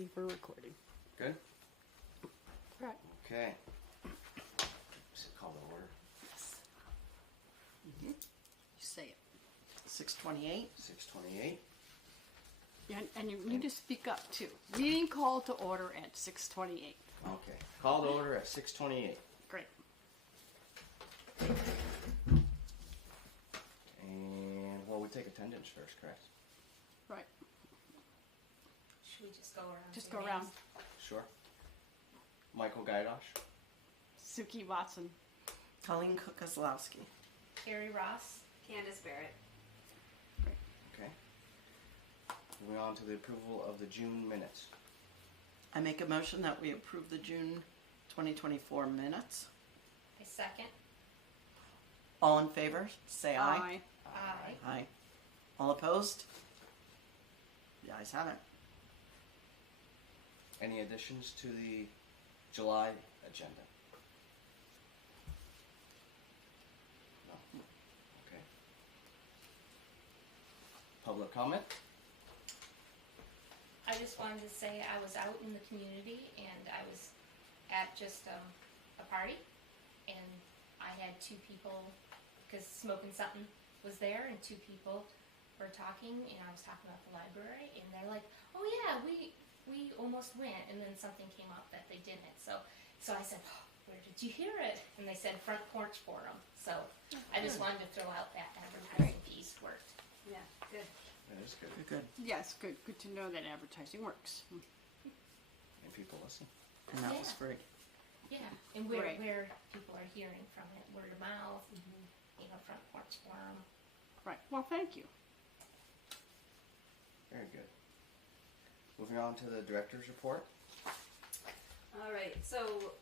believe we're recording. Good? Right. Okay. Call to order. Yes. You say it. 6:28. 6:28. And you need to speak up too. Meeting called to order at 6:28. Okay. Call to order at 6:28. Great. And, well, we take attendance first, correct? Right. Should we just go around? Just to go the around. names? Sure. Michael Gaidosh. Suki Watson. Colleen Kozlowski. Carrie Ross. Candace Barrett. Great. Okay. Moving on to the approval of the June minutes. I make a motion that we approve the June 2024 minutes. A second. All in favor, say aye. Aye. Aye. All opposed? The ayes have it. Any additions to the July agenda? No? Okay. Public comment? I just wanted to say I was out in the community and I was at just a party and I had two people, because Smoking Something was there and two people were talking and I was talking about the library and they're like, oh yeah, we almost went, and then something came up that they didn't. So I said, oh, where did you hear it? And they said Front Porch Forum. So I just wanted to throw out that advertising piece worked. Yeah, good. That is good. Good. Yes, good. Good to know that advertising works. And people listen. And that was Yeah. free. Yeah, and where Right. people are hearing from it, word of mouth, Front Porch Forum. Right. Well, thank you. Very good. Moving on to the director's report. All right, so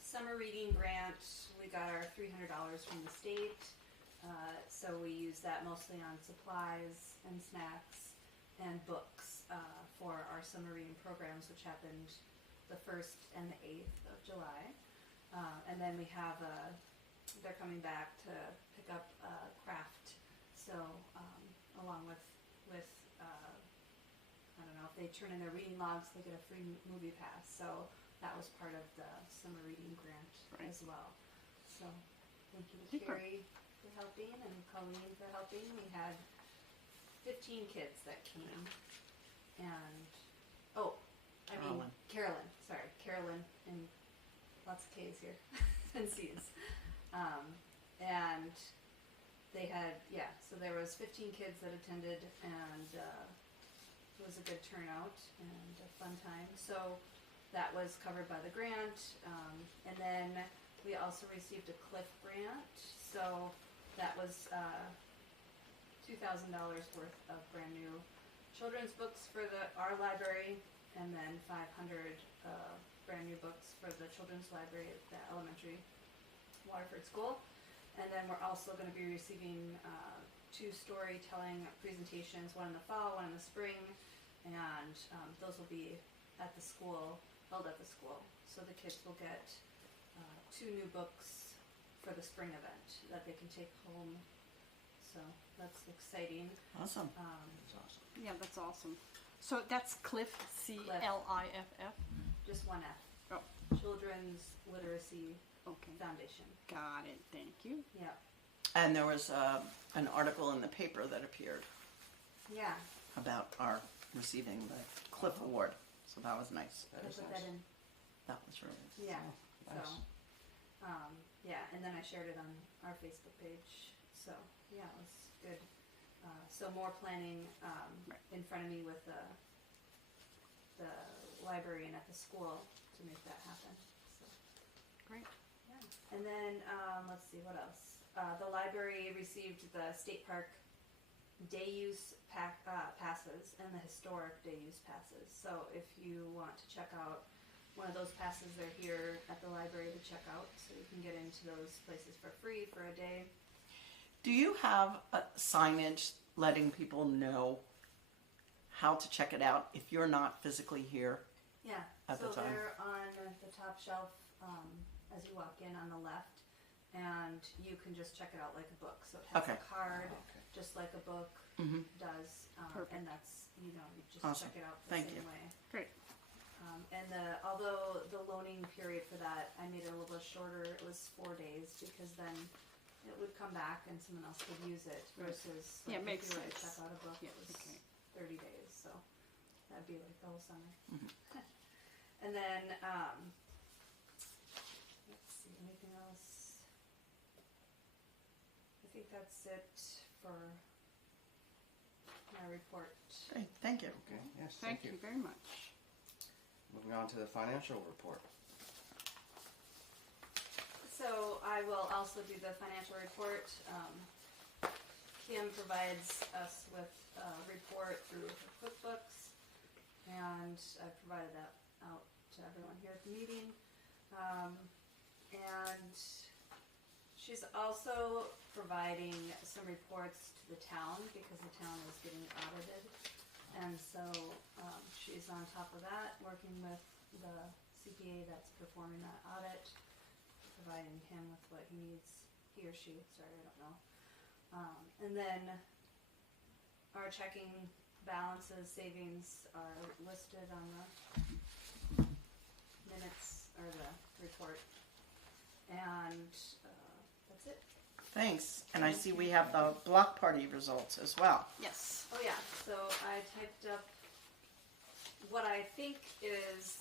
summer reading grant, we got our $300 from the state. So we use that mostly on supplies and snacks and books for our summer reading programs, which happened the 1st and the 8th of July. And then we have they're coming back to pick up craft. So along with I don't know, if they turn in their reading logs, they get a free movie pass. So that was part of the summer reading grant as well. So thank you to Super. Carrie for helping and Colleen for helping. We had 15 kids that came, and Carolyn. Sorry, Carolyn, and lots of K's here and C's. And they had, so there was 15 kids that attended, and it was a good turnout and a fun time. So that was covered by the grant. And then we also received a CLIF grant. So that was $2,000 worth of brand new children's books for our library, and then 500 brand new books for the children's library at the elementary Waterford School. And then we're also going to be receiving 2 storytelling presentations, one in the fall, one in the spring, and those will be at the school, held at the school. So the kids will get 2 new books for the spring event that they can take home. So that's exciting. Awesome. That's awesome. Yeah, that's awesome. So that's Cliff, CLIFF. Just one F. Oh, Children's Literacy okay. Foundation. Got it. Thank you. Yeah. And there was an article in the paper that appeared Yeah. about our receiving the Cliff Award. So that was nice. That I is put nice. that in. That was really nice. Yeah. Nice. So, and then I shared it on our Facebook page. So, yeah, it was good. So more planning in front of me with the library and at the school to make that happen. So, Great. yeah. And then, let's see, what else? The library received the state park day use passes and the historic day use passes. So if you want to check out one of those passes, they're here at the library to check out, so you can get into those places for free for a day. Do you have signage letting people know how to check it out if you're not physically here? Yeah, At the so time. they're on the top shelf as you walk in on the left, and you can just check it out like a book. So it has Okay. a card, Okay. just like a book Mm-hmm. does, Perfect. and that's, you just Awesome. check it out the Thank same you. way. Great. Although the loaning period for that, I made it a little bit shorter. It was 4 days because then it would come back and someone else could use it versus Yeah, like, makes if you were to sense. check out a book, it was Okay. 30 days. So that'd be like the whole summer. And then let's see, anything else? I think that's it for my report. Great, thank you. Okay, yes, Thank you very much. Moving on to the financial report. So I will also do the financial report. Kim provides us with a report through her QuickBooks, and I provided that out to everyone here at the meeting. And she's also providing some reports to the town because the town is getting audited. And so she's on top of that, working with the CPA that's performing that audit, providing him with what he needs, he or she, sorry, I don't know. And then our checking balances, savings are listed on the minutes or the report. And that's it. Thanks, and I see we have the block party results as well. Yes. Oh yeah, so I typed up what I think is,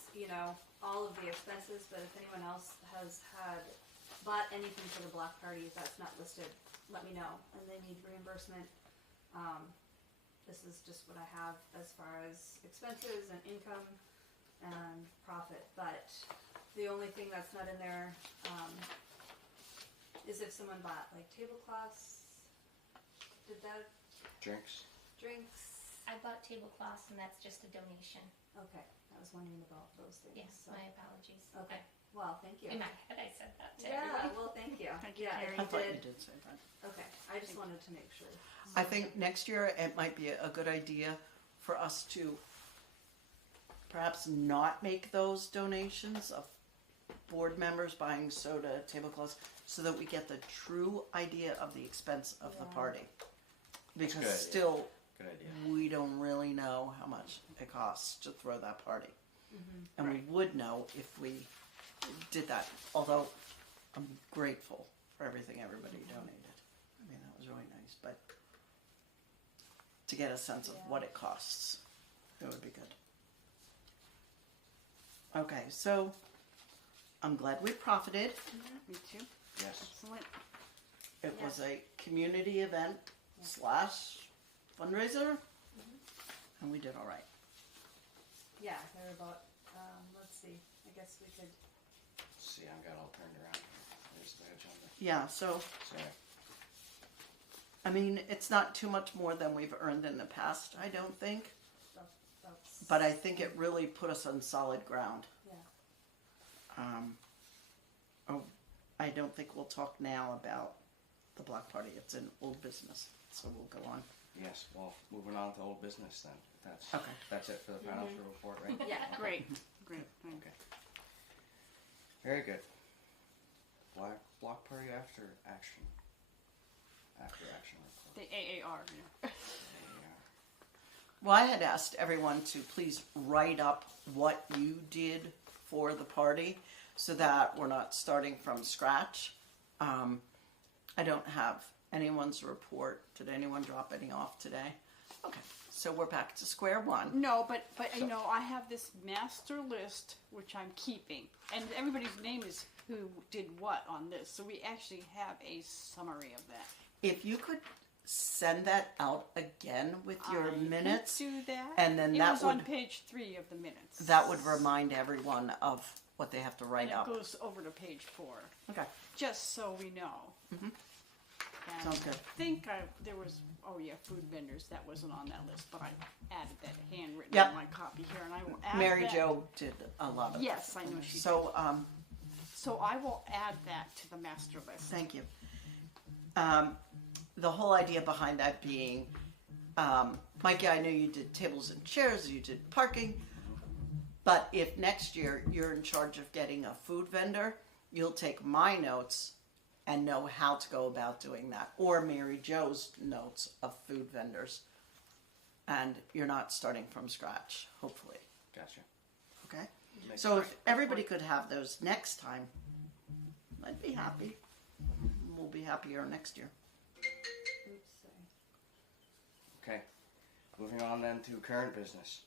all of the expenses, but if anyone else has bought anything for the block party that's not listed, let me know. And they need reimbursement. This is just what I have as far as expenses and income and profit. But the only thing that's not in there is if someone bought like tablecloths. Did that? Drinks. Drinks. I bought tablecloths, and that's just a donation. Okay, I was wondering about those things. Yes, so. my apologies. Okay. Well, thank you. In my head, I said that to Yeah, everyone. well, thank you. Thank you, Yeah, Carrie. if I thought you you did say that. Okay, I just wanted to make sure. I think next year it might be a good idea for us to perhaps not make those donations of board members buying soda, tablecloths, so that we get the true idea of the expense of the Yeah. party. Because good idea. still, Good idea. we don't really know how much it costs to throw that party. And Right. we would know if we did that. Although I'm grateful for everything everybody donated. I mean, that was really nice. But to get a sense of Yeah. what it costs, it would be good. Okay, so I'm glad we profited. Me too. Yes. Excellent. It Yeah. was a community event / fundraiser, and we did all right. Yeah, they're about, let's see, I guess we could, See, I've got all turned around here. There's the agenda. Yeah, so Sorry. I mean, it's not too much more than we've earned in the past, I don't think. that's. But I think it really put us on solid ground. Yeah, I don't think we'll talk now about the block party. It's an old business, so we'll go on. Yes, well, moving on to old business then. That's Okay. That's it for the financial report, right? yeah. Great. Great. Thanks. Okay. Very good. Block party after action. After action report. The AAR. Yeah. Yeah. Well, I had asked everyone to please write up what you did for the party so that we're not starting from scratch. I don't have anyone's report. Did anyone drop any off today? Okay, so we're back to square one. No, but So- I have this master list which I'm keeping, and everybody's name is who did what on this, so we actually have a summary of that. If you could send that out again with your I can minutes, do that, and then it that was on would- page 3 of the minutes. that would remind everyone of what they have to and write it up. goes over to page 4, Okay, just so we know. And sounds good. I think there was food vendors that wasn't on that list, but I added that handwritten Yep. on my copy here, and I will add Mary that. Jo did a lot of Yes, I know she did. So, So I will add that to the master list. thank you. The whole idea behind that being, Mikey, I know you did tables and chairs, you did parking, but if next year you're in charge of getting a food vendor, you'll take my notes and know how to go about doing that, or Mary Jo's notes of food vendors, and you're not starting from scratch, hopefully. Gotcha. Okay. Makes So sense. if everybody could have those next time, I'd be happy. We'll be happier next year. Oops, sorry. Okay. Moving on then to current business.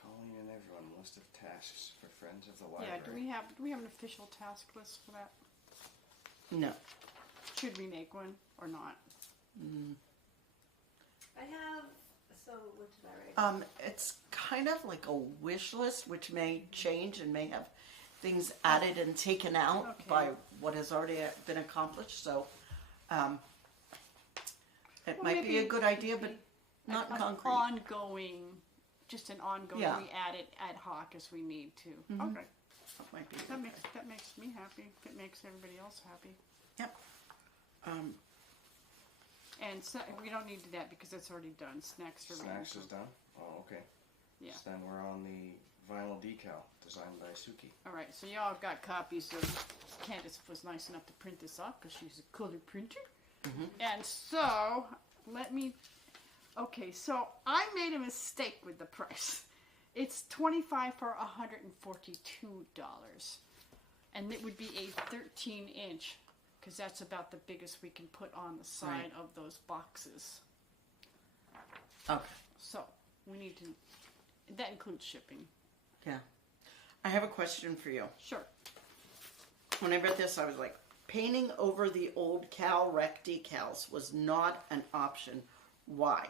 Colleen and everyone, list of tasks for Friends of the Yeah, Library. do we have an official task list for that? No. Should we make one or not? I have, so what did I write? It's kind of like a wish list, which may change and may have things added and taken out Okay. by what has already been accomplished. So, it Well, might be a maybe good idea, but not An concrete. ongoing, just an ongoing. Yeah. We add it ad hoc as we need to. Mhm. Okay, Might be that makes me happy. If it makes everybody else happy. Yep. And so we don't need that because it's already done. Snacks are ready. Snacks is done? Oh, okay. Yeah. So then we're on the vinyl decal designed by Suki. All right, so y'all got copies of. Candace was nice enough to print this off because she's a color printer. And so let me. Okay, so I made a mistake with the price. It's $25 for $142, and it would be a 13-inch because that's about the biggest we can put on the side Right. of those boxes. Okay. So we need to. That includes shipping. Yeah. I have a question for you. Sure. When I read this, I was like, painting over the old Cal Rec decals was not an option. Why?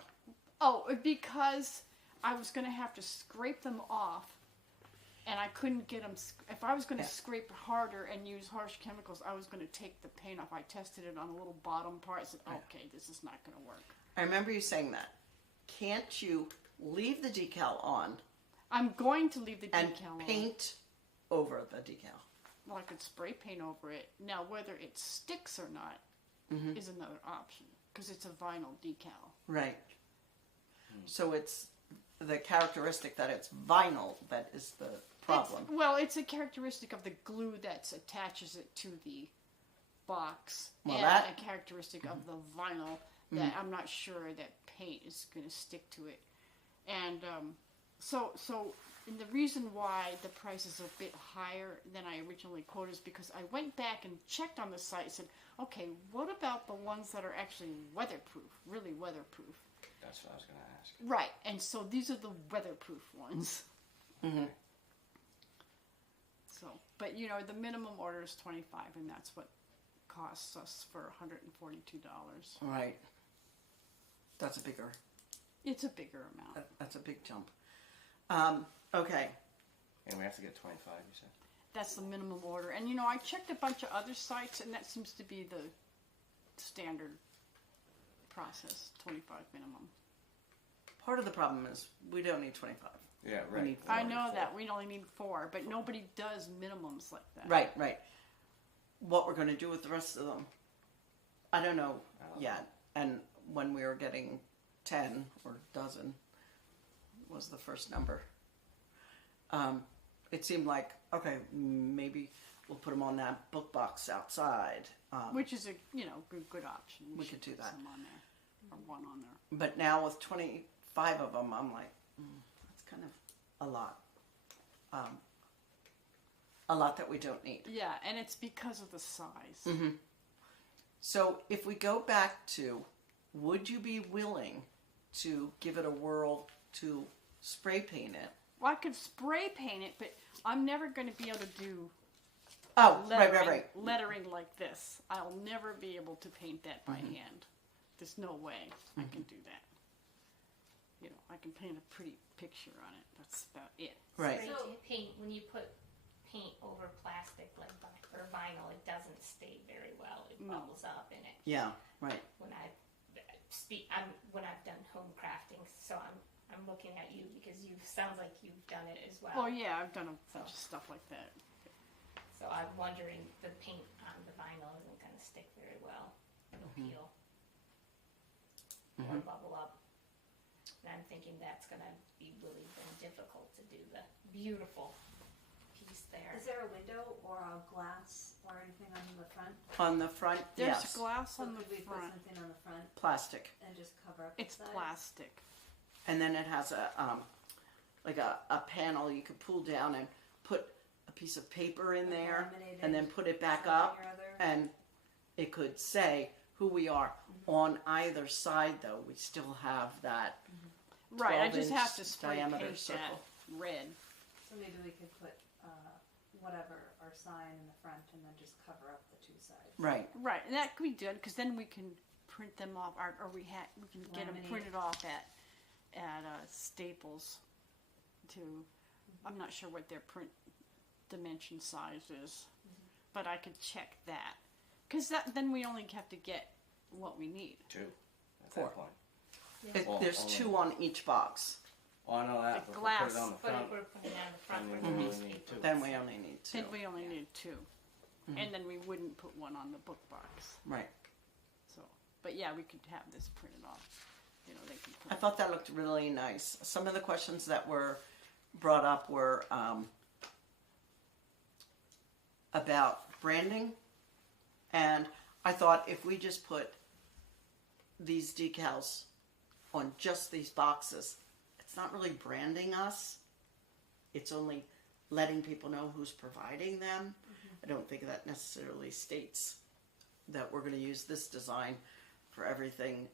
Oh, because I was going to have to scrape them off, and I couldn't get them. If I was going to Yeah. scrape harder and use harsh chemicals, I was going to take the paint off. I tested it on a little bottom part. I said, okay, this is not going to work. I remember you saying that. Can't you leave the decal on I'm going to leave the and decal on. paint over the decal? Well, I could spray paint over it. Now, whether it sticks or not is another option because it's a vinyl decal. Right. So it's the characteristic that it's vinyl that is the problem. It's a characteristic of the glue that attaches it to the box, Well, and that- a characteristic of the vinyl that I'm not sure that paint is going to stick to it. And and the reason why the price is a bit higher than I originally quoted is because I went back and checked on the site and said, okay, what about the ones that are actually weatherproof, really weatherproof? That's what I was going to ask. Right, and so these are the weatherproof ones. So, but the minimum order is $25, and that's what costs us for $142. Right. That's a bigger. It's a bigger amount. That's a big jump. Okay. And we have to get 25, you said? That's the minimum order. And I checked a bunch of other sites, and that seems to be the standard process, 25 minimum. Part of the problem is we don't need 25. Yeah, We right. need I 4. know that. We only need 4, but nobody does minimums like that. Right, right. What we're going to do with the rest of them, I don't know yet. And when we were getting 10 or dozen was the first number, it seemed like, okay, maybe we'll put them on that book box outside. Which is a good option. We should could do put that. some on there, or one on there. But now with 25 of them, I'm like, that's kind of a lot. A lot that we don't need. Yeah, and it's because of the size. So if we go back to, would you be willing to give it a whirl to spray paint it? Well, I could spray paint it, but I'm never going to be able to do Oh, lettering, right. lettering like this. I'll never be able to paint that by hand. There's no way I can do that. I can paint a pretty picture on it. That's about it. Right. Spray paint, when you put paint over plastic like or vinyl, it doesn't stay very well. It No. bubbles up in it. Yeah, right. When when I've done home crafting, so I'm looking at you because sounds like you've done it as well. Oh yeah, I've done a bunch of stuff like that. So I'm wondering, the paint on the vinyl isn't going to stick very well. It'll peel or bubble up. And I'm thinking that's going to be really difficult to do the beautiful piece there. Is there a window or a glass or anything on the front? On the front, There's yes. glass So on the could we put front. something on the front Plastic. and just cover up It's the sides? plastic. And then it has a like a panel you could pull down and put a piece of paper in there Laminated, and then put it back something up, or other. and it could say who we are. On either side, though, we still have that Right, I just 12-inch have to spray diameter paint circle. that red. So maybe we could put whatever our sign in the front and then just cover up the two sides. Right. Right, and that could be good because then we can print them off, or we can get them Laminate. printed off at Staples. I'm not sure what their print dimension size is, but I could check that because then we only have to get what we need. 2 at 4. that point. Well, There's only- 2 on each box. Well, I know that, The but if we glass, put it on the But front, if we're putting it on the front, then we're we gonna really use need paper. 2. Then we only need 2. Then we only need 2, and then we wouldn't put one on the book box. Right. So, but yeah, we could have this printed off. You know, they can put I thought that looked really nice. Some of the questions that were brought up were about branding, and I thought if we just put these decals on just these boxes, it's not really branding us. It's only letting people know who's providing them. I don't think that necessarily states that we're going to use this design for everything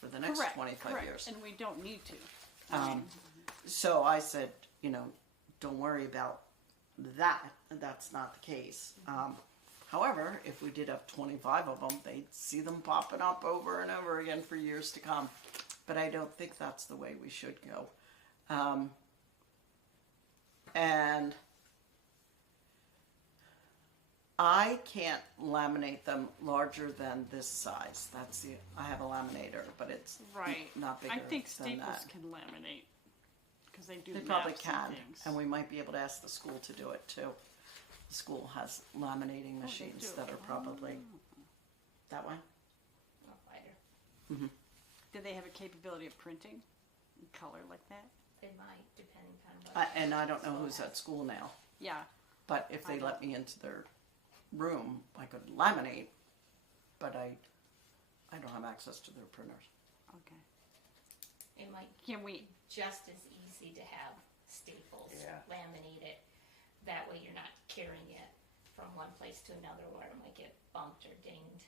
for the next 25 years. And we don't need to. So I said, don't worry about that. That's not the case. However, if we did have 25 of them, they'd see them popping up over and over again for years to come. But I don't think that's the way we should go. And I can't laminate them larger than this size. I have a laminator, but it's Right. not bigger I think than Staples that. can laminate because they do. They probably maps can, and things. and we might be able to ask the school to do it too. The school has laminating machines do. that are probably that way. Or wider. Do they have a capability of printing in color like that? They might, depending on what. And I don't know who's at school now, Yeah. but if they let me into their room, I could laminate, but I don't have access to their printers. Okay. It might Can we? just as easy to have Staples Yeah. laminate it. That way you're not carrying it from one place to another where it might get bumped or dinged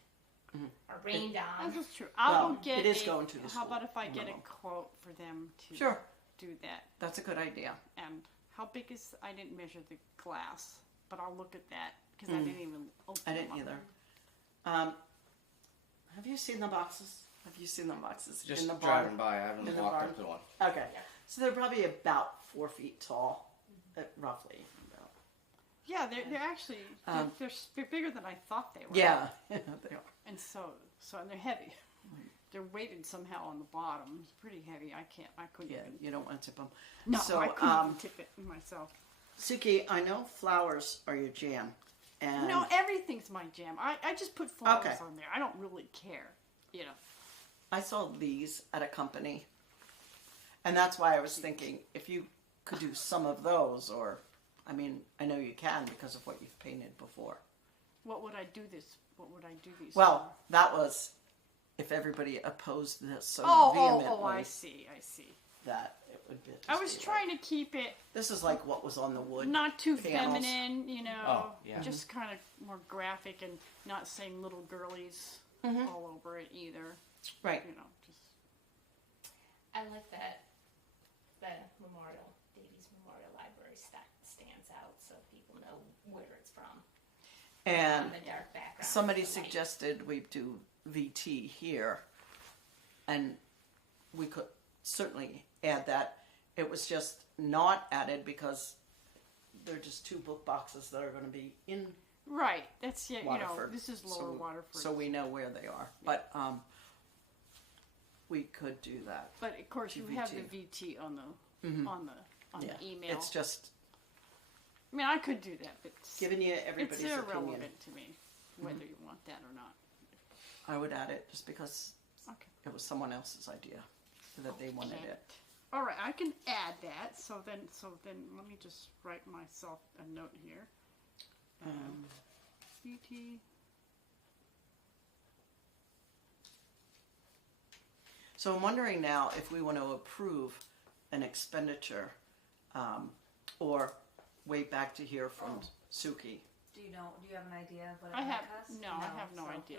or rained on. This is true. I'll Well, get. it is going to the How about school, if I get a minimum. quote for them to Sure, do that? that's a good idea. And how big is? I didn't measure the glass, but I'll look at that because I didn't even open I them didn't up. either. Have you seen the boxes? Have you seen the boxes Just in the barn? driving by, I haven't In the walked barn. up to one. Okay, Yeah. so they're probably about 4 feet tall, roughly. About. Yeah, they're actually they're bigger than I thought they were. Yeah, they are. And so and they're heavy. They're weighted somehow on the bottom. It's pretty heavy. I couldn't. Yeah, even, you don't want to tip them. no, so, I couldn't even tip it myself. Suki, I know flowers are your jam, and No, everything's my jam. I just put flowers Okay. on there. I don't really care. You know. I saw these at a company, and that's why I was thinking if you could do some of those, or, I mean, I know you can because of what you've painted before. What would I do these? Well, for? that was if everybody opposed this so vehemently I see. that it would be. I was trying to keep it This is like what was on the wood. not too panels. feminine, you know, Oh, yeah. just kind of more graphic and not saying little girlies all over it either. Right. You know, just I like that the Davies Memorial Library stands out so people know where it's from. And On the dark background. somebody with the light. suggested we do VT here, and we could certainly add that. It was just not added because they're just 2 book boxes that are going to be in right. That's you know, Waterford. this is Lower Waterford. so we know where they are. But we could do that. But of course, you have the VT on the on Yeah, the email. it's just I mean, I could do that, but giving you it's everybody's irrelevant opinion. to me whether you want that or not. I would add it just because Okay. it was someone else's idea that they wanted Okay. it. All right, I can add that. So then let me just write myself a note here. VT. So I'm wondering now if we want to approve an expenditure or wait back to hear from Suki. Do you have an idea of what it I might have cost? no, I have no idea.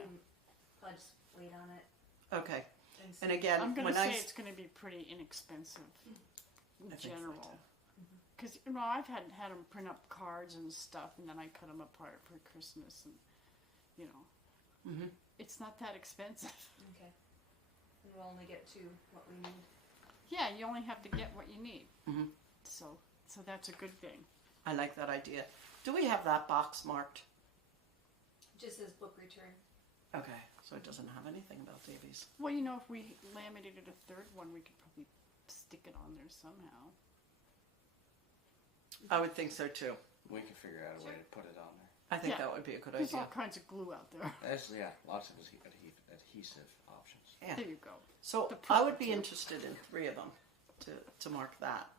I'll just wait on it. Okay. And see. And again, I'm going when to I say it's going to be pretty inexpensive in I think so, general. too. Because I've had them print up cards and stuff, and then I cut them apart for Christmas, and Mhm. it's not that expensive. Okay. And we'll only get to what we need. Yeah, you only have to get what you need. Mhm. So that's a good thing. I like that idea. Do we have that box marked? Just as book return. Okay, so it doesn't have anything about Davies. Well, if we laminated a third one, we could probably stick it on there somehow. I would think so too. We can figure out a way to put it on there. I think Yeah. that would be a good There's all idea. kinds of glue out there. There's, lots of adhesive options. Yeah. There you go. So The I would be proper- interested in 3 of them to mark that.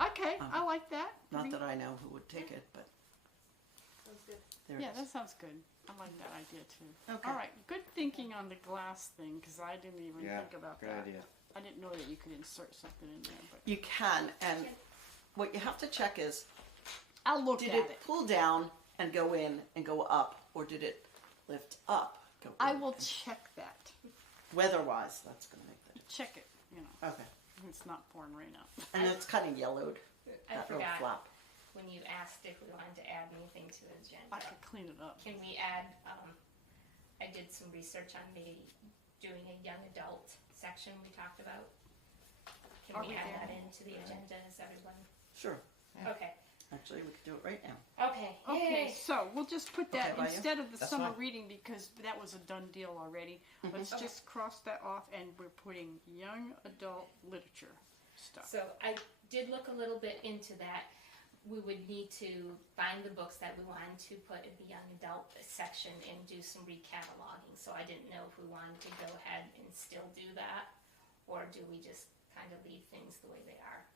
Okay, I like that. Not that I know who would take it, but Sounds good. there Yeah, it that is. sounds good. I like that idea too. Okay. All right, good thinking on the glass thing, because I didn't even Yeah, think about good that. idea. I didn't know that you could insert something in there, but You can, and what you have to check is, I'll look did at it it. pull down and go in and go up, or did it lift up? Go I in? will check that. Weather-wise, that's going to make the difference. Check it. Okay. It's not pouring rain out. And it's kind of yellowed, I that little forgot flap. when you asked if we wanted to add anything to the agenda. I could clean it up. Can we add, I did some research on maybe doing a young adult section we talked about. Can Are we we add there? that into the agenda? Is everyone? Sure. Okay. Actually, we could do it right now. Okay. Okay, Yay. so we'll just put that Okay, by you? instead of the That's summer fine. reading, because that was a done deal already. Let's Okay. just cross that off, and we're putting young adult literature stuff. So I did look a little bit into that. We would need to find the books that we wanted to put in the young adult section and do some recataloging. So I didn't know if we wanted to go ahead and still do that, or do we just kind of leave things the way they are?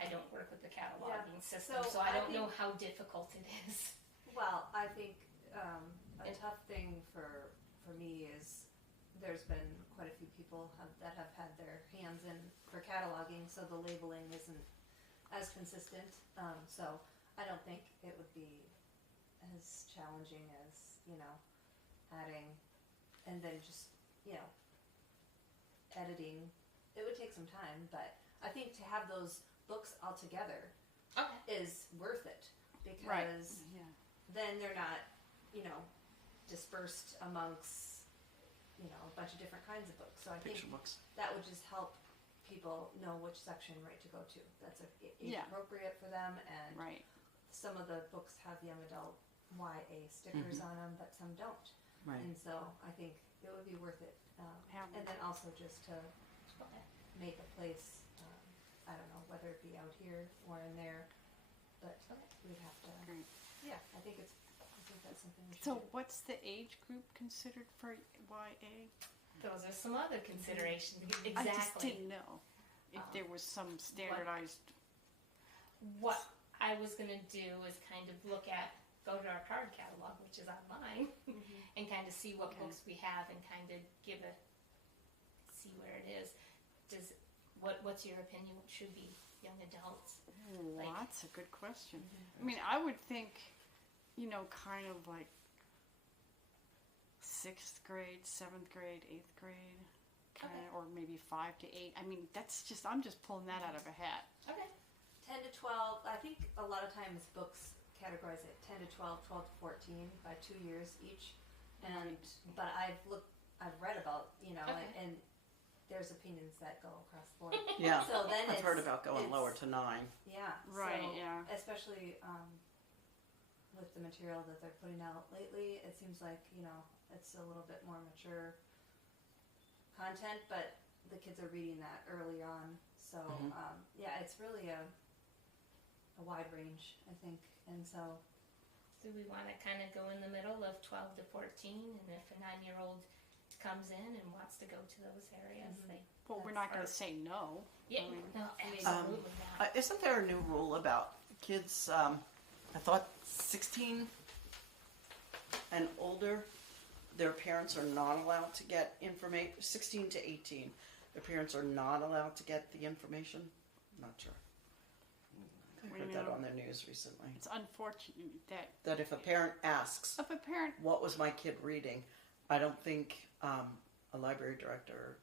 I don't work with the cataloging system, so so I I don't know think- how difficult it is. Well, I think a And- tough thing for me is there's been quite a few people that have had their hands in for cataloging, so the labeling isn't as consistent. So I don't think it would be as challenging as adding and then just editing. It would take some time, but I think to have those books all together Okay. is worth it Right. because Yeah. then they're not, dispersed amongst, a bunch of different kinds of books. So I Picture think books. that would just help people know which section right to go to. That's age Yeah. appropriate for them, and Right. some of the books have young adult YA stickers on them, but some don't. Right. And so I think it would be worth it. Have And then also just to Okay. make a place, I don't know, whether it be out here or in there, but we'd have to, Great. yeah, I think that's something we should So do. what's the age group considered for YA? Those are some other considerations. I just Exactly. didn't know if there was some standardized. What I was going to do is kind of go to our card catalog, which is online, and kind of see what Okay. books we have and kind of see where it is. What's your opinion? What should be young adults? Well, that's a good question. I mean, I would think, kind of like 6th grade, 7th grade, 8th grade, kind Okay. of, or maybe 5 to 8. I mean, I'm just pulling that out of a hat. Okay. 10 to 12, I think a lot of times books categorize it 10 to 12, 12 to 14 by 2 years each. But I've read about, Okay. and there's opinions that go across the board. Yeah. So then I've heard it's- about going it's- lower to 9. Yeah. Right, so yeah. Especially with the material that they're putting out lately, it seems like, it's a little bit more mature content, but the kids are reading that early on. So, yeah, it's really a wide range, I think. And so, Do we want to kind of go in the middle of 12 to 14, and if a 9-year-old comes in and wants to go to those areas, they Well, we're not going to say no. yeah, I mean, no, absolutely not. Isn't there a new rule about kids, I thought 16 and older, their parents are not allowed to get information, 16 to 18, the parents are not allowed to get the information? Not sure. I Well, heard you that know, on the news recently. It's unfortunate that That if a parent asks, if a parent, what was my kid reading, I don't think a library director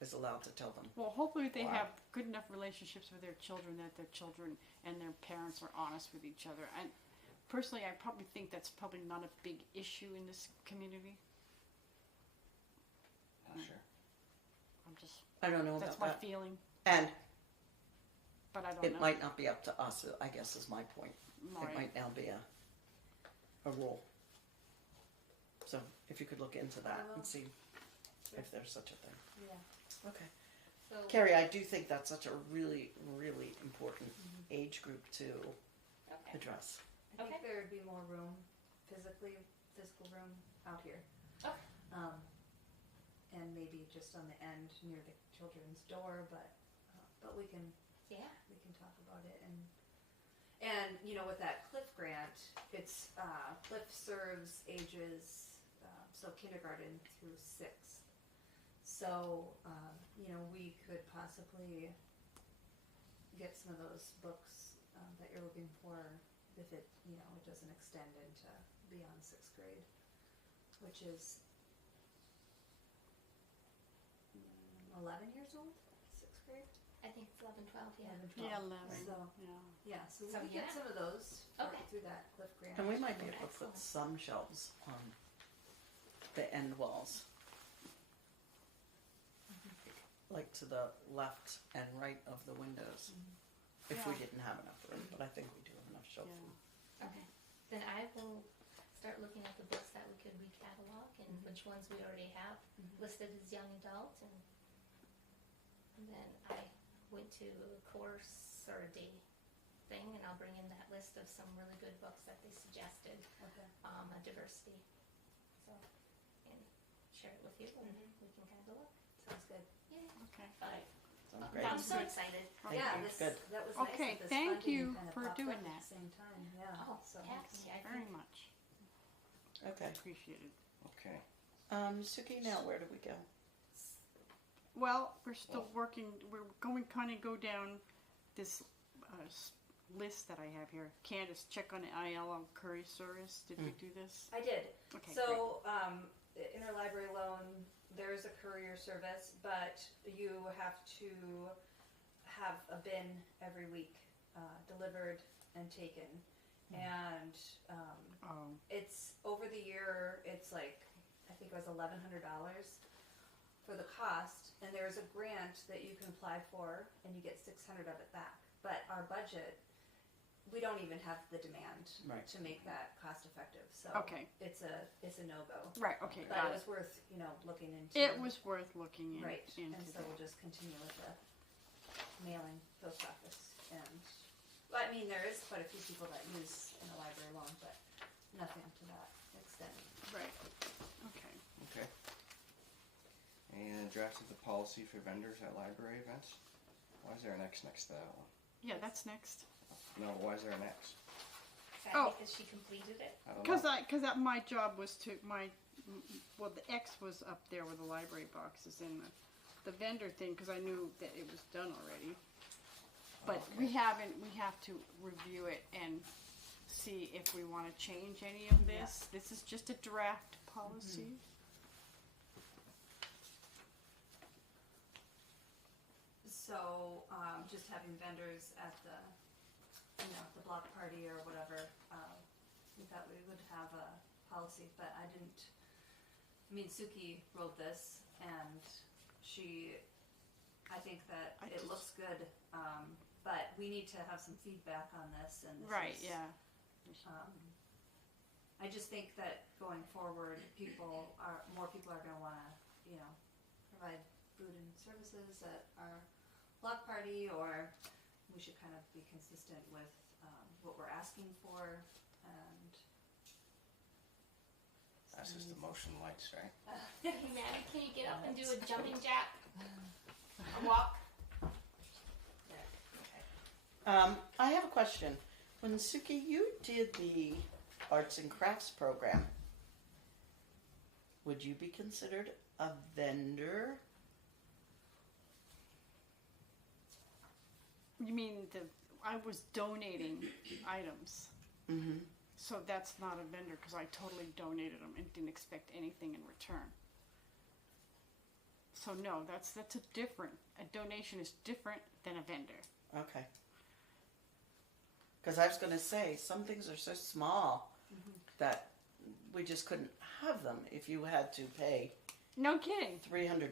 is allowed to tell them. well, hopefully they Wow. have good enough relationships with their children that their children and their parents are honest with each other. And personally, I probably think that's probably not a big issue in this community. Not sure. I'm just, I don't know that's about my that. feeling, And but I don't it know. might not be up to us, I guess is my point. Right. It might now be a rule. So if you could look into that I will. and see if there's such a thing. Yeah. Okay. So Carrie, I do think that's such a really, really important age group to okay. address. I think Okay. there would be more room, physical room out here. Okay. And maybe just on the end near the children's door, but we can Yeah. talk about it. And you know, with that Cliff grant, it's Cliff serves ages so kindergarten through 6th. So you know, we could possibly get some of those books that you're looking for if it, you know, it doesn't extend into beyond 6th grade, which is 11 years old, 6th grade. I think it's 11, 12, yeah. 11, 12. Yeah, 11. So Yeah. so we So, can get yeah. some of those Okay. through that Cliff grant. And we might be able to Excellent. put some shelves on the end walls. Like to the left and right of the windows. If we Yeah. didn't have enough room, but I think we do have enough shelf Yeah. room. Okay. Then I will start looking at the books that we could recatalog and which ones we already have listed as young adult, and then I went to a course or a day thing, and I'll bring in that list of some really good books that they suggested, Okay. a diversity. So, and share it with you, and we can kind of look. Sounds good. Yeah. Okay. But Sounds great. I'm so excited. Thank Yeah, you. this, Good. that was Okay, nice that this thank funding you kind of for popped doing up that. at the same time. Yeah. Oh, so happy. I Very think much. Okay. Appreciated. Okay. Suki, now where do we go? Well, we're still working. We're going kind of go down this list that I have here. Candace, check on the ILL Curry service. Did we do this? I did. Okay. So, interlibrary loan, there's a courier service, but you have to have a bin every week delivered and taken. And Great. Oh. it's over the year, it's like, I think it was $1,100 for the cost. And there's a grant that you can apply for, and you get 600 of it back. But our budget, we don't even have the demand Right. to make that cost effective. So Okay. it's a no-go. Right. Okay. But Got it it. was worth, you know, looking into. It was worth looking right, into. and so that. we'll just continue with the mailing post office. And well, I mean, there is quite a few people that use interlibrary loan, but nothing to that extent. Right. Okay. Okay. And drafted the policy for vendors at library events. Why is there an X next to that one? Yeah, that's next. No, why is there an X? Is that Oh. because she completed it? I don't Because know. my job was to well, the X was up there with the library boxes and the vendor thing because I knew that it was done already. But we haven't. We have to review it and see if we want to change any of this. This is just a draft policy. So, just having vendors at the, you know, the block party or whatever, we thought we would have a policy, but I didn't. I mean, Suki wrote this, and I think that I it just- looks good, but we need to have some feedback on this, and this Right. is, Yeah. I just think that going forward, more people are going to want to, you know, provide food and services at our block party, or we should kind of be consistent with what we're asking for, and That's just the motion lights, right? Hey, Maddie, can you get up and do a jumping jack? A walk? I have a question. When Suki, you did the arts and crafts program, would you be considered a vendor You mean I was donating items. Mm-hmm. So that's not a vendor because I totally donated them and didn't expect anything in return. So no, that's a different. A donation is different than a vendor. Okay. Because I was going to say, some things are so small that we just couldn't have them if you had to pay No kidding. $300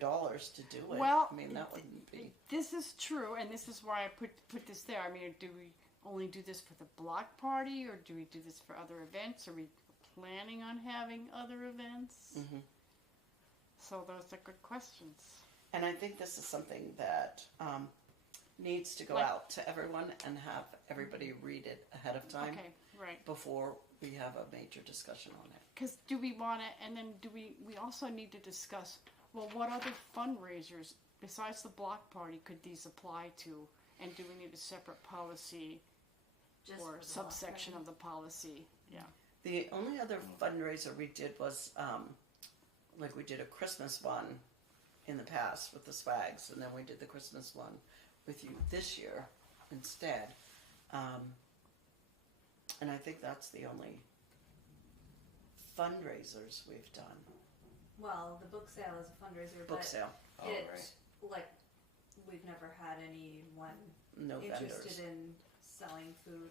to do it. Well, I mean, that wouldn't be. This is true, and this is why I put this there. I mean, do we only do this for the block party, or do we do this for other events? Are we planning on having other events? Mm-hmm. So those are good questions. And I think this is something that needs to go out to everyone and have everybody read it ahead of time Okay, right. before we have a major discussion on it. Because do we want to, and then we also need to discuss, well, what other fundraisers besides the block party could these apply to? And do we need a separate policy Just or for the subsection block of the policy? Yeah. The only other fundraiser we did was, like we did a Christmas one in the past with the swags, and then we did the Christmas one with you this year instead. And I think that's the only fundraisers we've done. Well, the book sale is a fundraiser, Book but sale, Oh, it right. like we've never had anyone no interested vendors. in selling food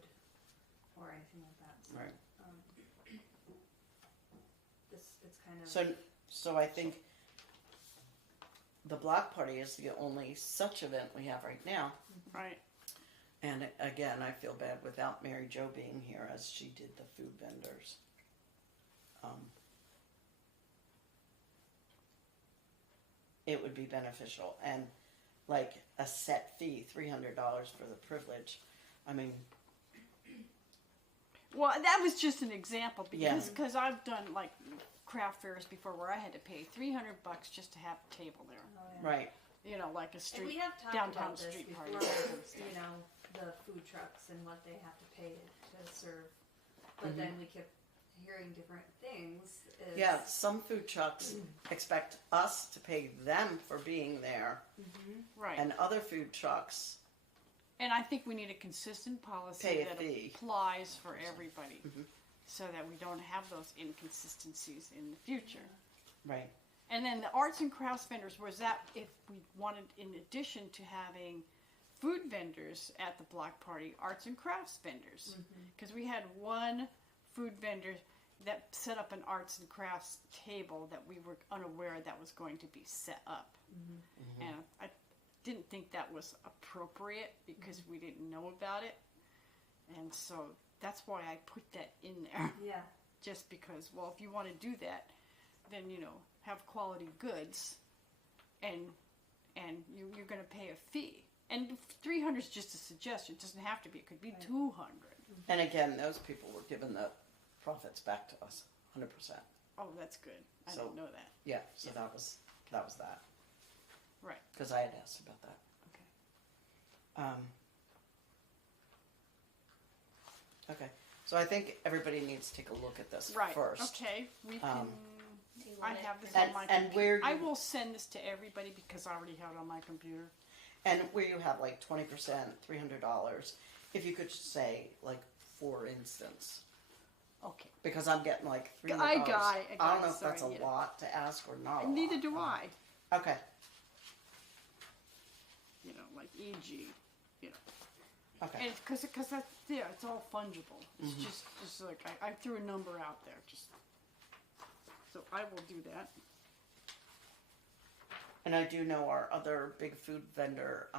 or anything like that. So, Right. it's kind of So I think the block party is the only such event we have right now. Right. And again, I feel bad without Mary Jo being here as she did the food vendors. It would be beneficial, and like a set fee, $300 for the privilege. I mean, Well, that was just an example Yeah. because I've done like craft fairs before where I had to pay $300 just to have a table there. oh, yeah. right? You know, like a And street we have talked downtown about this street before, party. and stuff. you know, the food trucks and what they have to pay to serve. But Mm-hmm. then we kept hearing different things. Yeah, some food trucks expect us to pay them for being there, Right. and other food trucks And I think we need a consistent policy Pay a that fee. applies for everybody, Mhm. so that we don't have those inconsistencies in the future. right. And then the arts and crafts vendors, was that if we wanted, in addition to having food vendors at the block party, arts and crafts vendors? Because we had one food vendor that set up an arts and crafts table that we were unaware that was going to be set up. And I didn't think that was appropriate because we didn't know about it. And so that's why I put that in there. Yeah. Just because, well, if you want to do that, then, you know, have quality goods and you're going to pay a fee. And 300 is just a suggestion. It doesn't have to be. It could be 200. And again, those people were given the profits back to us, 100%. Oh, that's good. I So- didn't know that. Yeah, so that was that. Right. Because I had asked about that. Okay. Okay, so I think everybody needs to take a look at this Right. first. Okay. We can. Table I it. have this And- on my and computer. where I you- will send this to everybody because I already have it on my computer. And where you have like 20%, $300, if you could just say, like, for instance, Okay. because I'm getting like $300. I got I don't know if sorry, that's a yeah. lot to ask or not. And neither do I. Okay, You know, like e.g. You know. okay. And because that's it's all fungible. It's just like I threw a number out there, just so I will do that. And I do know our other big food vendor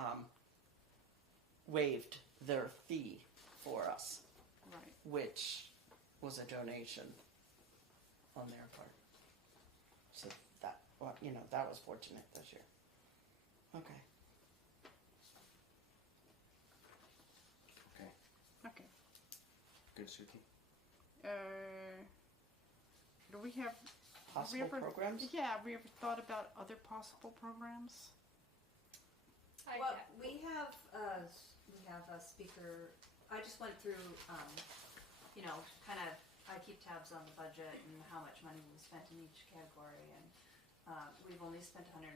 waived their fee for us, Right. which was a donation on their part. So that, well, you know, that was fortunate this year. Okay. Okay. Okay. Good, Suki. Do we have Possible ever, programs? Yeah, have we ever thought about other possible programs? Well, we have a speaker. I just went through, you know, kind of. I keep tabs on the budget and how much money we spent in each category, and we've only spent $150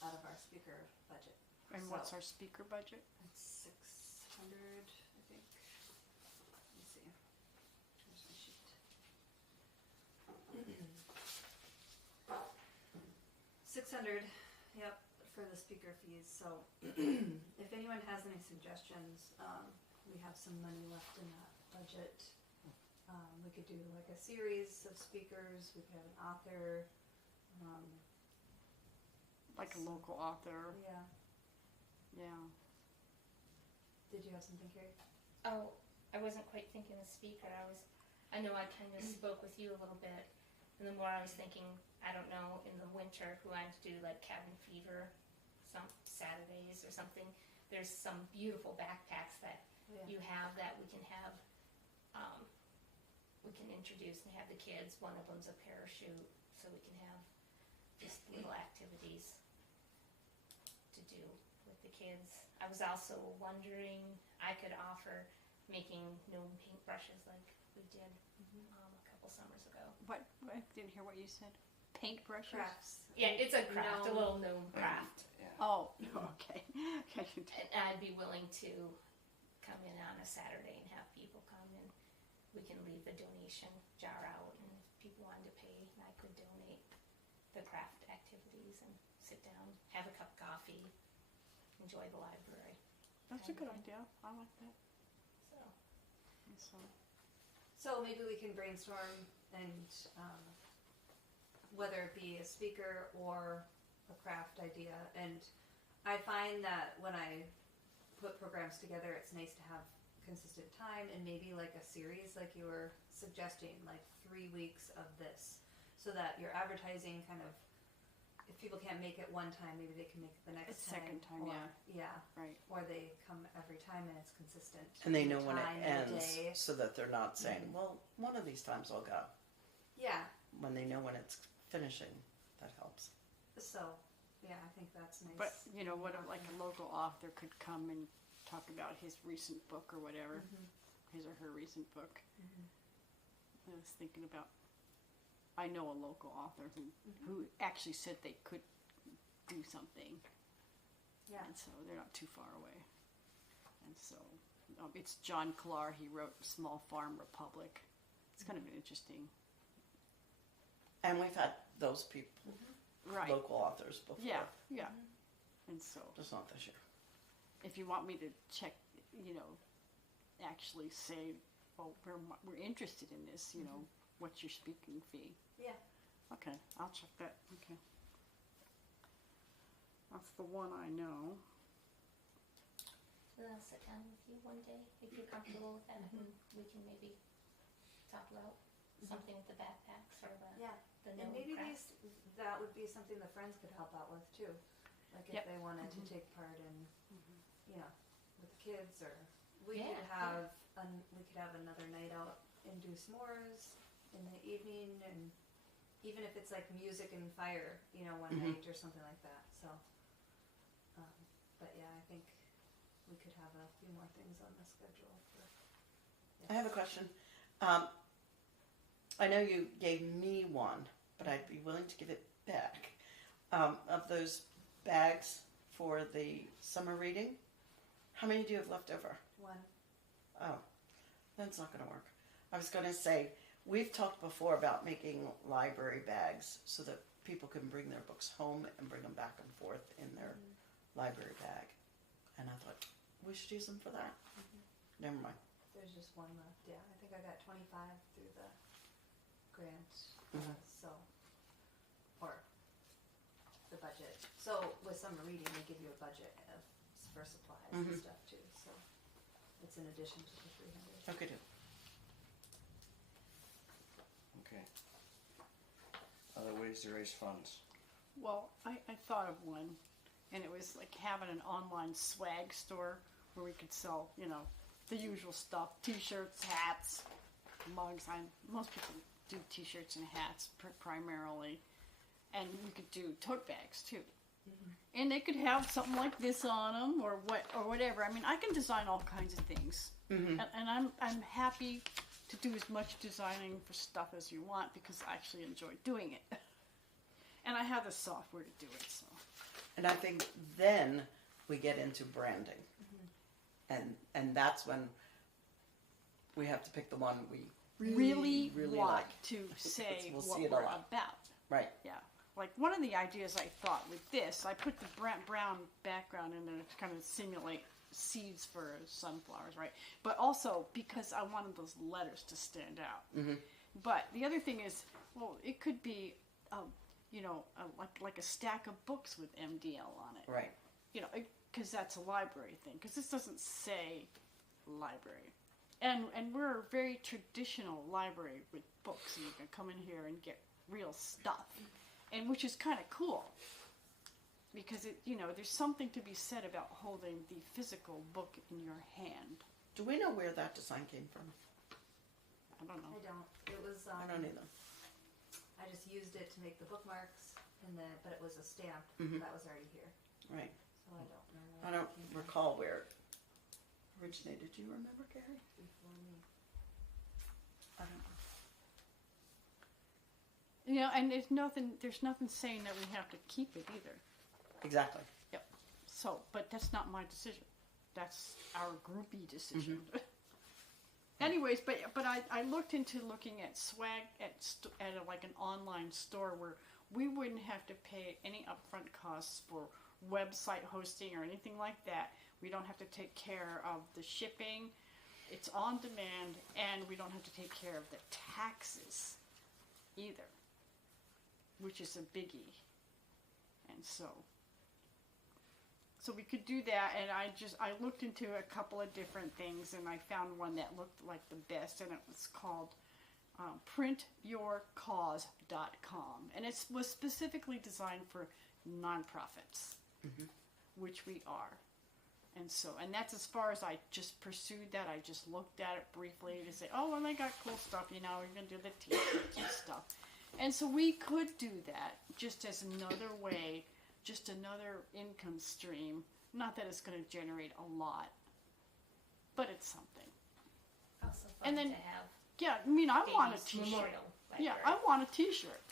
out of our speaker budget. And what's our speaker budget? It's 600, I think. Let me see. Here's my sheet. 600, yep, for the speaker fees. So if anyone has any suggestions, we have some money left in that budget. We could do like a series of speakers. We could have an author. Like a local author. Yeah. Yeah. Did you have something, Carrie? Oh, I wasn't quite thinking the speaker. I know I kind of spoke with you a little bit, and the more I was thinking, I don't know, in the winter, who wanted to do like cabin fever, some Saturdays or something. There's some beautiful backpacks that you have that we can have. We can introduce and have the kids. One of them's a parachute, so we can have just little activities to do with the kids. I was also wondering, I could offer making gnome paintbrushes like we did a couple summers ago. What? I didn't hear what you said. Paintbrushes? Crafts. Yeah, it's a craft, a Gnome. little gnome craft. Yeah. Oh, okay. And I'd be willing to come in on a Saturday and have people come, and we can leave the donation jar out, and if people wanted to pay, I could donate the craft activities and sit down, have a cup of coffee, enjoy the library. That's a good idea. I like that. So And so, So maybe we can brainstorm and whether it be a speaker or a craft idea. And I find that when I put programs together, it's nice to have consistent time and maybe like a series like you were suggesting, like 3 weeks of this, so that your advertising kind of, if people can't make it one time, maybe they can make it the next The second time, or, yeah. Right. or they come every time and it's consistent. And they know when it time and ends, day. so that they're not saying, well, one of these times I'll go. Yeah. When they know when it's finishing, that helps. So, yeah, I think that's nice. But, you know, what like a local author could come and talk about his recent book or whatever, his or her recent book. I was thinking about, I know a local author who actually said they could do something. Yeah. And so they're not too far away. And so it's John Clark. He wrote Small Farm Republic. It's kind of an interesting. And we've had those people, Right. local authors before. Yeah, yeah. And so Just not this year. if you want me to check, you know, actually say, well, we're interested in this, you know, what's your speaking fee? Yeah. Okay, I'll check that. Okay. That's the one I know. then I'll sit down with you one day if you're comfortable with that, and we can maybe talk about something with the backpacks or Yeah. the And gnome maybe crafts. that would be something the friends could help out with too. Like if Yep. they wanted to take part in, you know, with the kids, or we Yeah, could have we could have another night out and do s'mores in the evening, and even if it's like music and fire, you know, one night or something like that. So, but yeah, I think we could have a few more things on the schedule. I have a question. I know you gave me one, but I'd be willing to give it back. Of those bags for the summer reading, how many do you have left over? One. Oh, that's not going to work. I was going to say, we've talked before about making library bags so that people can bring their books home and bring them back and forth in their library bag. And I thought, we should use them for that. Never mind. There's just one left. Yeah, I think I got 25 through the grant. So, or the budget. So with summer reading, they give you a budget for supplies and stuff too. So it's in addition to the 300. Okay, do. Okay. Other ways to raise funds. Well, I thought of one, and it was like having an online swag store where we could sell, you know, the usual stuff: T-shirts, hats, mugs. Most people do T-shirts and hats primarily, and we could do tote bags too. And they could have something like this on them, or whatever. I mean, I can design all kinds of things, and I'm happy to do as much designing for stuff as you want because I actually enjoy doing it, and I have the software to do it. So. And I think then we get into branding. And that's when we have to pick the one we really really want like. to say We'll what see it a we're lot. about. Right. Yeah. Like one of the ideas I thought with this, I put the brown background in there to kind of simulate seeds for sunflowers, right? But also because I wanted those letters to stand out. Mm-hmm. But the other thing is, well, it could be, like a stack of books with MDL on it. Right. Because that's a library thing. Because this doesn't say library. And we're a very traditional library with books, and you can come in here and get real stuff, and which is kind of cool. Because there's something to be said about holding the physical book in your hand. Do we know where that design came from? I don't know. I don't. It was. I don't either. I just used it to make the bookmarks, but it was a stamp that was already here, Right. so I don't know. I don't recall where it originated. Do you remember, Gary? Before me. I don't know. And there's nothing saying that we have to keep it either. Exactly. Yep. So, but that's not my decision. That's our groupie decision. Anyways, but I looked into looking at swag at like an online store where we wouldn't have to pay any upfront costs for website hosting or anything like that. We don't have to take care of the shipping. It's on demand, and we don't have to take care of the taxes either, which is a biggie. And so we could do that, and I looked into a couple of different things, and I found one that looked like the best, and it was called printyourcause.com, and it was specifically designed for nonprofits, which we are. And that's as far as I just pursued that. I just looked at it briefly to say, oh, well, they got cool stuff, we're going to do the t-shirts and stuff. And so we could do that just as another way, just another income stream. Not that it's going to generate a lot, but it's something. Also fun And then- to have. Yeah, I mean, I want a Davies t-shirt. Memorial Yeah, Library. I want a t-shirt.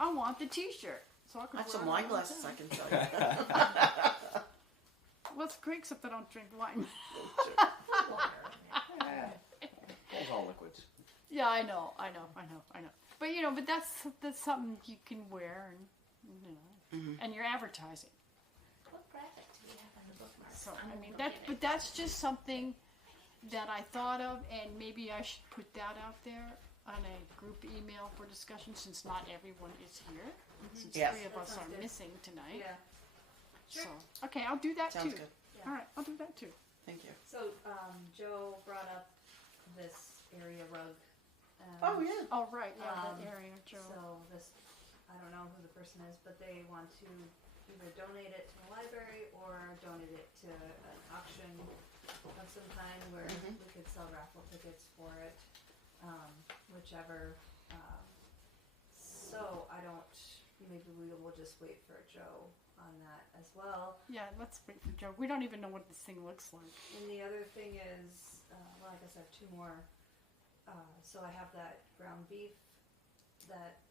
I want the t-shirt. So I can I have wear some it wine all glasses the I time. can sell you. Well, it's great, except I don't drink wine. Those all liquids. Yeah, I know. But but that's something you can wear, and and you're advertising. What graphic do we have on the bookmarks? So I'm I mean looking at that's just something that I thought of, and maybe I should put that out there on a group email for discussion, since not everyone is here. Since Yes. 3 of That us sounds are good. missing tonight. Yeah. So okay, I'll do that Sounds too. good. Yeah. All right, I'll do that too. Thank you. So Joe brought up this area rug. Oh, yeah. Oh right, yeah, Um, that area, Joe. So this, I don't know who the person is, but they want to either donate it to the library or donate it to an auction of some kind where we could sell raffle tickets for it, whichever. So I don't. Maybe we will just wait for Joe on that as well. Yeah, let's wait for Joe. We don't even know what this thing looks like. And the other thing is, well, I guess I have 2 more. So I have that ground beef that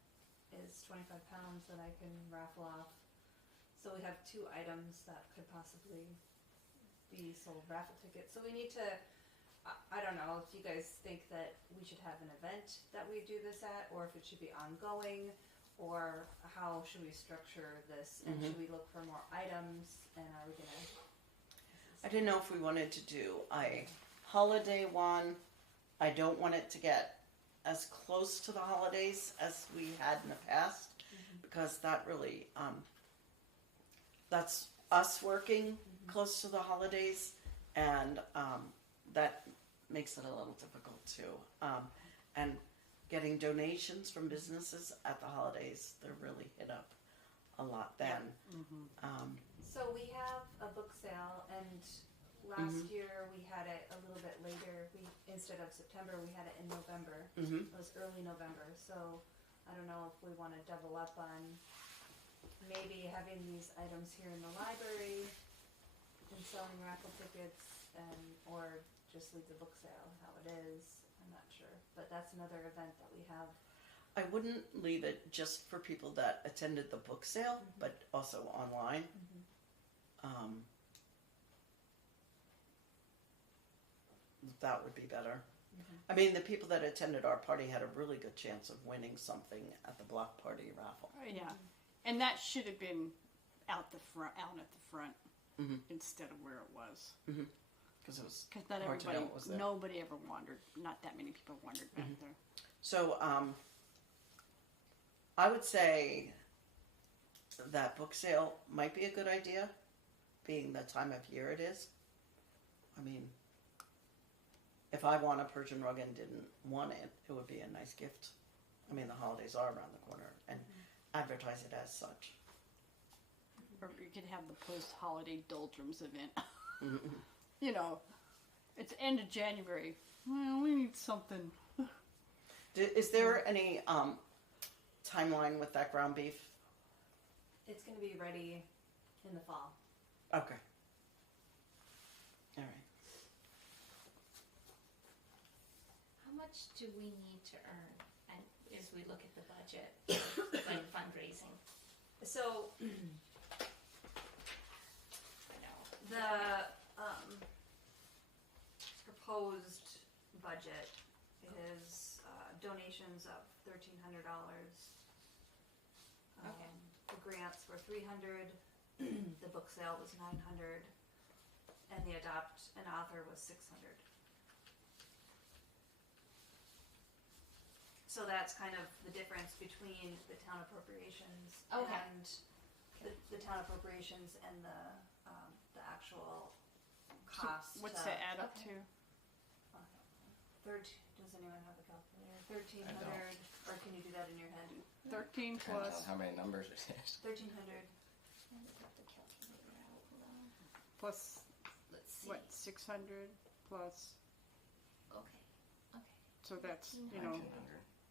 is 25 pounds that I can raffle off. So we have 2 items that could possibly be sold raffle tickets. So we need to, I don't know if you guys think that we should have an event that we do this at, or if it should be ongoing, or how should we structure this, and should we look for more items, and are we gonna? I didn't know if we wanted to do a holiday one. I don't want it to get as close to the holidays as we had in the past, because that really, that's us working close to the holidays, and that makes it a little difficult too. And getting donations from businesses at the holidays, they're really hit up a lot then. So we have a book sale, and last year we had it a little bit later. Instead of September, we had it in November. It was early November, so I don't know if we want to double up on maybe having these items here in the library and selling raffle tickets, or just leave the book sale how it is. I'm not sure, but that's another event that we have. I wouldn't leave it just for people that attended the book sale, but also online. that would be better. I mean, the people that attended our party had a really good chance of winning something at the block party raffle. Yeah, and that should have been out at the front, instead of where it was. Because it was Because not hard to know everybody, what was there. nobody ever wandered. Not that many people wandered back there. So, I would say that book sale might be a good idea, being the time of year it is. I mean, if I want a Persian rug and didn't want it, it would be a nice gift. I mean, the holidays are around the corner, and advertise it as such. Or you could have the post-holiday doldrums event. You know, it's end of January. Well, we need something. Is there any timeline with that ground beef? It's going to be ready in the fall. Okay. All right. How much do we need to earn, and as we look at the budget, like fundraising? So I know. the proposed budget is donations of $1,300. Okay. The grants were $300. The book sale was $900, and the adopt an author was $600. So that's kind of the difference between the town appropriations Okay. and the town appropriations and the actual cost. What's that add up to? Does anyone have a calculator? 1,300, or can you do that in your head? 13 Depends plus on how many numbers it is. 1,300. I would have the calculator out. Hold on. plus Let's see. what? 600 plus. Okay. So that's, you know,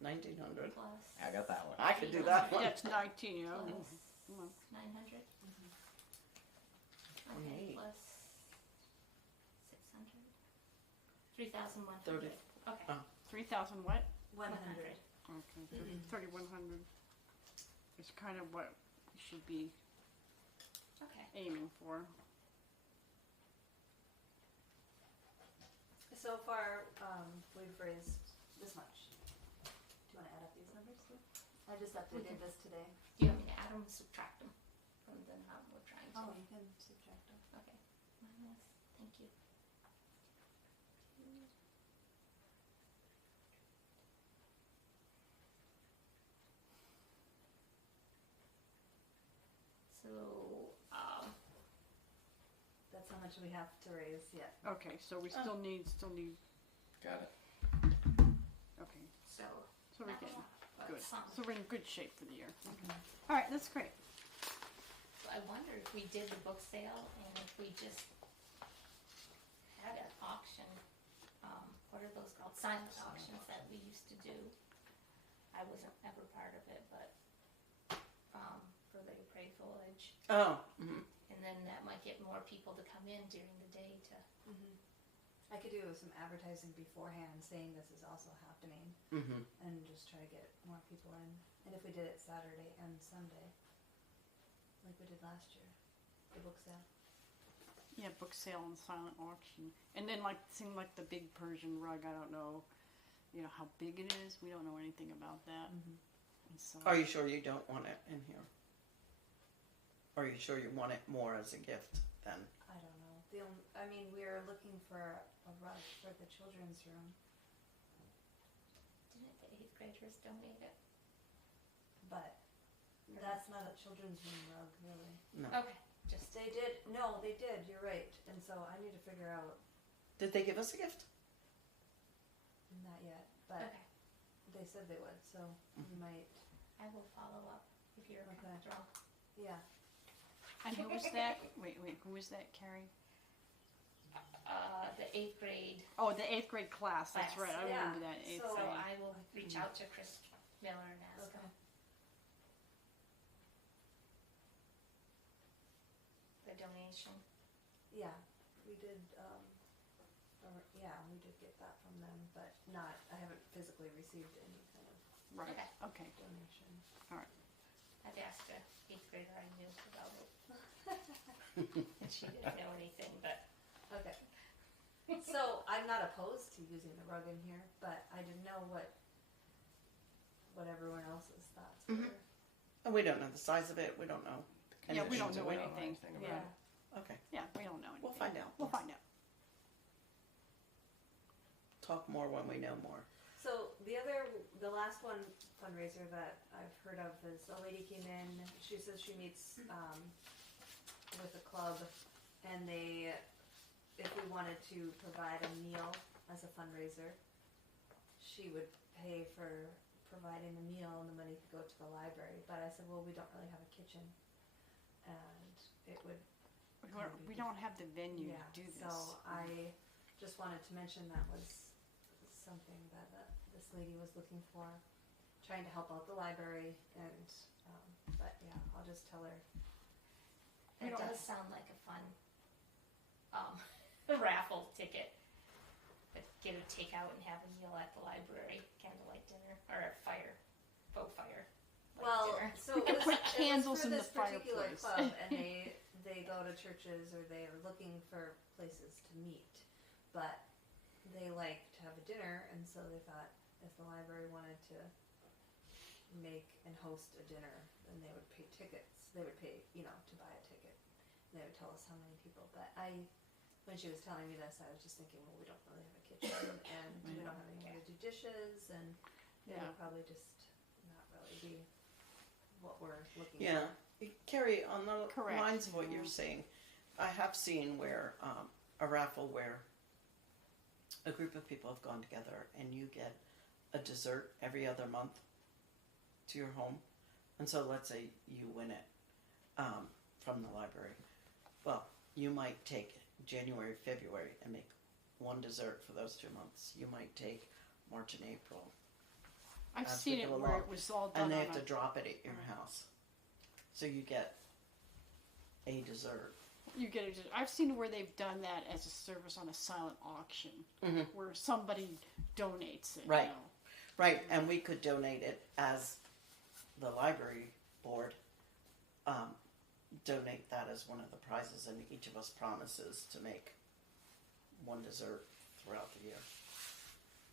1900. 1900. Plus. I got that one. I could do that one. that's 19. You know. Plus 900. Okay. Neat. Plus 600. 3,100. 30. Okay. Oh. 3,000 what? 100. Okay, 3,100 is kind of what we should be Okay. aiming for. So far, we've raised this much. Do you want to add up these numbers too? I just updated this today. Do you want me to add them or subtract them from the amount we're trying to? Oh, you can subtract them. Okay. Minus. Thank you. So, That's how much we have to raise yet. Okay, so we still need. Got it. Okay, so so we're not a getting lot, but good. some. So we're in good shape for the year. All right, that's great. So I wonder if we did the book sale and if we just had an auction, what are those called? Silent auctions that we used to do. I wasn't ever part of it, but for the appraised foliage. Oh. And then that might get more people to come in during the day to. I could do some advertising beforehand saying this is also happening and just try to get more people in. And if we did it Saturday and Sunday, like we did last year, the book sale. Yeah, book sale and silent auction, and then seemed like the big Persian rug. I don't know, how big it is. We don't know anything about that. And so, Are you sure you don't want it in here? Are you sure you want it more as a gift then? I don't know. We were looking for a rug for the children's room, Didn't the 8th graders donate it? but that's not a children's room rug, really. No. Okay, just. They did. No, they did. You're right. And so I need to figure out. Did they give us a gift? Not yet, but Okay, they said they would. So we might. I will follow up if you're Okay. comfortable. Yeah. and who was that? Wait, who was that, Carrie? The 8th grade. Oh, the 8th grade class. That's Class, right. I yeah. remember that 8th So So grade. I will reach out to Chris Miller and ask Okay. him. The donation. Yeah. We did. We did get that from them, but not. I haven't physically received any kind of Right. Okay. Okay. donation. I'd asked a 8th grader I knew about it. And she didn't know anything, but Okay. So I'm not opposed to using the rug in here, but I didn't know what everyone else's thoughts were. And we don't know the size of it. We don't know. Yeah, we anything. don't know We anything. about Yeah. it. Okay, Yeah, we don't know anything. we'll find out. We'll find out. Talk more when we know more. So the last fundraiser that I've heard of is a lady came in. She says she meets with a club, and if we wanted to provide a meal as a fundraiser, she would pay for providing the meal, and the money could go to the library. But I said, well, we don't really have a kitchen, and it would. We don't have the venue to do this. So I just wanted to mention that was something that this lady was looking for, trying to help out the library, and but yeah, I'll just tell her. It does sound like a fun raffle ticket. But get a takeout and have a meal at the library, candlelight dinner, or a faux fire. Well, dinner. so Put candles for in the this particular fireplace. club, and they go to churches, or they are looking for places to meet, but they like to have a dinner, and so they thought if the library wanted to make and host a dinner, then they would pay tickets. They would pay, to buy a ticket. And they would tell us how many people. But when she was telling me this, I was just thinking, well, we don't really have a kitchen, and we don't have anyone to do dishes, and it would probably just not really be what we're looking for. Yeah. Carrie, on the Correct. lines of what you're saying, I have seen where a raffle where a group of people have gone together and you get a dessert every other month to your home. And so let's say you win it from the library. Well, you might take January, February and make one dessert for those 2 months. You might take March and April. I've as seen we it go where along. it was all done And they on have to drop it at your house. So you get a dessert. You get it. I've seen where they've done that as a service on a silent auction, where somebody donates it. Right. Right, and we could donate it as the library board, donate that as one of the prizes, and each of us promises to make one dessert throughout the year.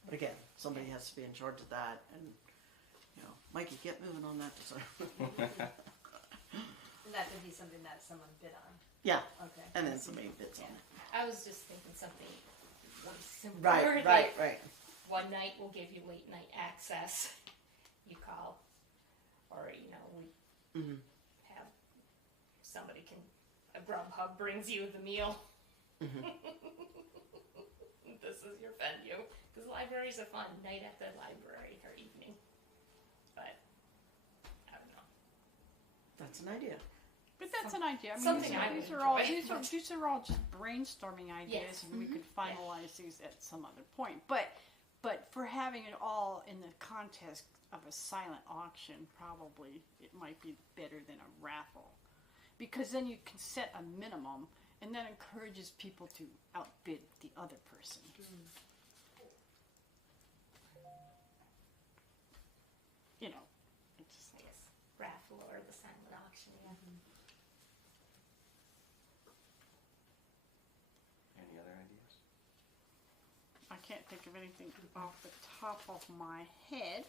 But again, somebody has to be in charge of that, and, Mikey, get moving on that dessert. And that could be something that someone bid on. Yeah, Okay. and then somebody bids on it. I was just thinking something simpler. Right, like right. one night we'll give you late night access. You call, or we have somebody a Grubhub brings you the meal. This is your venue, because libraries are fun. Night at the library or evening, but I don't know. That's an idea. But that's an idea. I mean, Something I would these are all enjoy. these are all just brainstorming ideas, Yes. and we could finalize these at some other point. But for having it all in the context of a silent auction, probably it might be better than a raffle, because then you can set a minimum, and that encourages people to outbid the other person. It's just I guess raffle or the silent auction. Yeah. Any other ideas? I can't think of anything off the top of my head.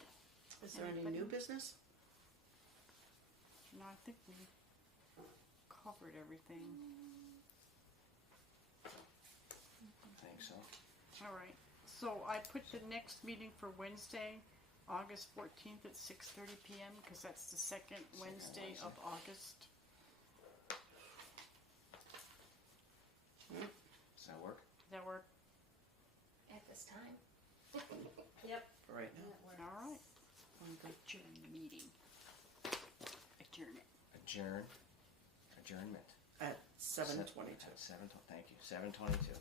Is there any new business? No, I think we covered everything. I think so. All right. So I put the next meeting for Wednesday, August 14th at 6:30 p.m. because that's the second Wednesday of August. Does that work? Does that work? At this time. Yep. For right now. That works. All right. I'm going to adjourn the meeting. Adjourn it. Adjournment. At 7:22. Thank you. 7:22.